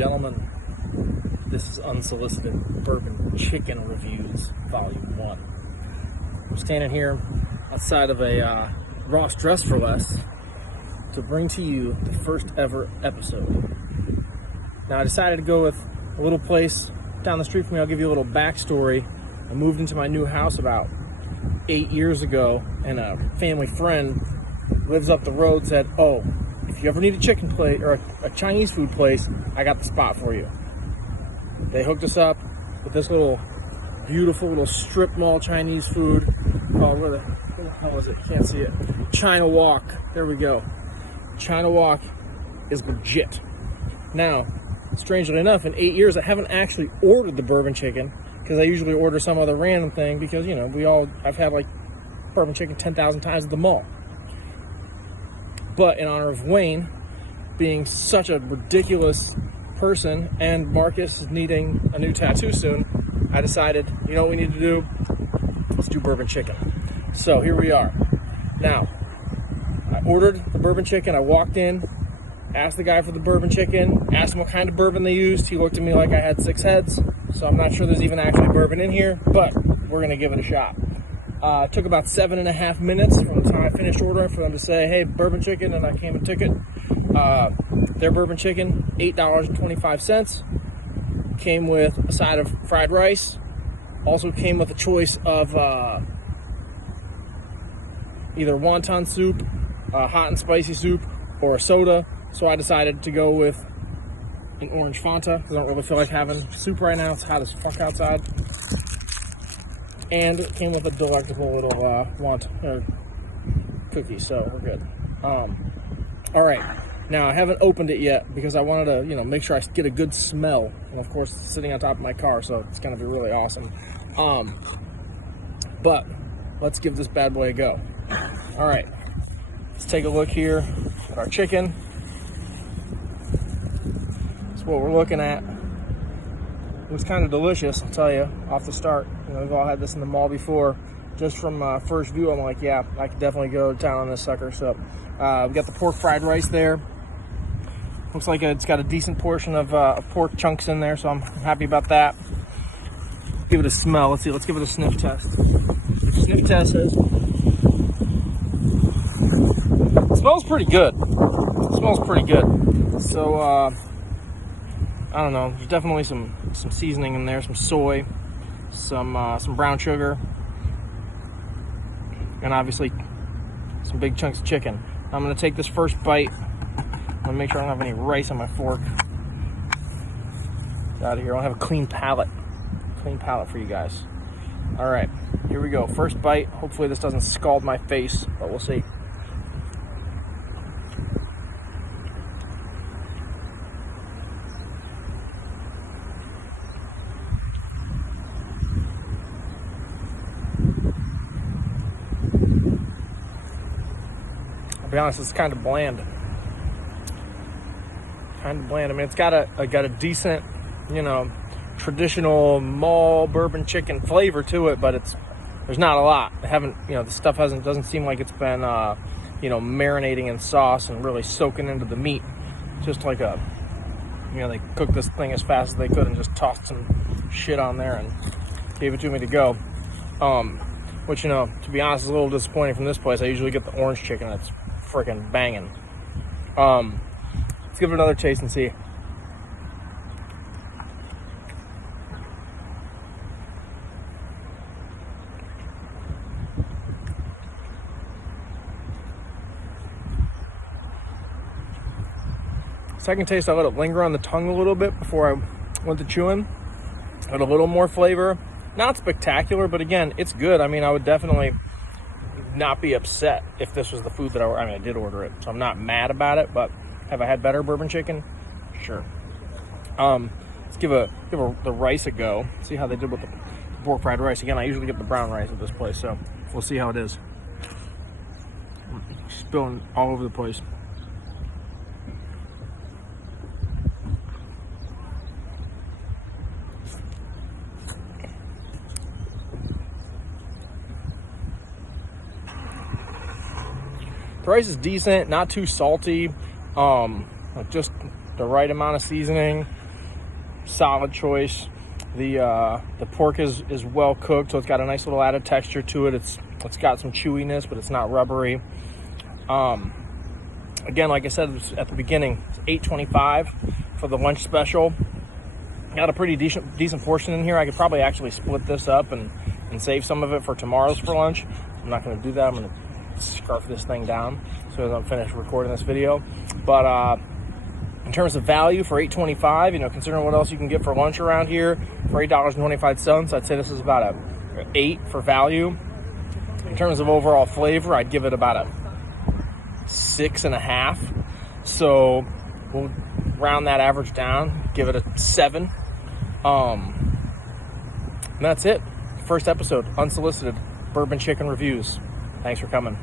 gentlemen, this is Unsolicited Bourbon Chicken Reviews, Volume 1. I'm standing here outside of a Ross Dress for Less to bring to you the first ever episode. Now, I decided to go with a little place down the street from me. I'll give you a little backstory. I moved into my new house about 8 years ago, and a family friend lives up the road said, "Oh, if you ever need a chicken place or a Chinese food place, I got the spot for you." They hooked us up with this little beautiful little strip mall Chinese food. Oh, where the hell is it? Can't see it. China Walk. There we go. China Walk is legit. Now, strangely enough, in 8 years, I haven't actually ordered the bourbon chicken because I usually order some other random thing because, you know, I've had like bourbon chicken 10,000 times at the mall. But in honor of Wayne being such a ridiculous person and Marcus needing a new tattoo soon, I decided, you know what we need to do? Let's do bourbon chicken. So here we are. Now, I ordered the bourbon chicken. I walked in, asked the guy for the bourbon chicken, asked him what kind of bourbon they used. He looked at me like I had 6 heads, so I'm not sure there's even actually bourbon in here, but we're going to give it a shot. It took about 7.5 minutes from the time I finished ordering for them to say, "Hey, bourbon chicken," and I came and took it. Their bourbon chicken, $8.25. Came with a side of fried rice. Also came with a choice of either wonton soup, hot and spicy soup, or a soda. So I decided to go with an orange Fanta because I don't really feel like having soup right now. It's hot as fuck outside. And it came with a delectable little wonton cookie, so we're good. All right. Now, I haven't opened it yet because I wanted to, make sure I get a good smell. And of course, it's sitting on top of my car, so it's going to be really awesome. But let's give this bad boy a go. All right. Let's take a look here at our chicken. That's what we're looking at. It was kind of delicious, I'll tell you, off the start. We've all had this in the mall before. Just from first view, I'm like, yeah, I could definitely go to town on this sucker. So we got the pork fried rice there. Looks like it's got a decent portion of pork chunks in there, so I'm happy about that. Give it a smell. Let's see. Let's give it a sniff test. Sniff test says it smells pretty good. It smells pretty good. So I don't know. There's definitely some seasoning in there, some soy, some brown sugar, and obviously some big chunks of chicken. I'm gonna take this first bite. I'm gonna make sure I don't have any rice on my fork. Get out of here. I'll have a clean palate. Clean palate for you guys. All right, here we go. First bite. Hopefully this doesn't scald my face, but we'll see. To be honest, it's kind of bland. I mean, it's got a decent, traditional mall bourbon chicken flavor to it, but there's not a lot. I haven't, the stuff doesn't seem like it's been, marinating in sauce and really soaking into the meat. It's just like they cooked this thing as fast as they could and just tossed some shit on there and gave it to me to go. Which, to be honest, is a little disappointing from this place. I usually get the orange chicken. It's freaking banging. Let's give it another taste and see. Second taste, I let it linger on the tongue a little bit before I went to chewing. Had a little more flavor. Not spectacular, but again, it's good. I mean, I would definitely not be upset if this was the food that I did order it, so I'm not mad about it, but have I had better bourbon chicken? Sure. Let's give the rice a go. See how they did with the pork fried rice. Again, I usually get the brown rice at this place, so we'll see how it is. Spilling all over the place. The rice is decent, not too salty, just the right amount of seasoning. solid choice. The pork is well cooked, so it's got a nice little added texture to it. It's got some chewiness, but it's not rubbery. Again, like I said at the beginning, it's $8.25 for the lunch special. Got a pretty decent portion in here. I could probably actually split this up and save some of it for tomorrow's for lunch. I'm not going to do that. I'm going to scarf this thing down as soon as I'm finished recording this video. But in terms of value for $8.25, you know, considering what else you can get for lunch around here for $8.25, I'd say this is about a 8 for value. In terms of overall flavor, I'd give it about a 6.5. So we'll round that average down, give it a 7. And that's it. First episode, unsolicited bourbon chicken reviews. Thanks for coming.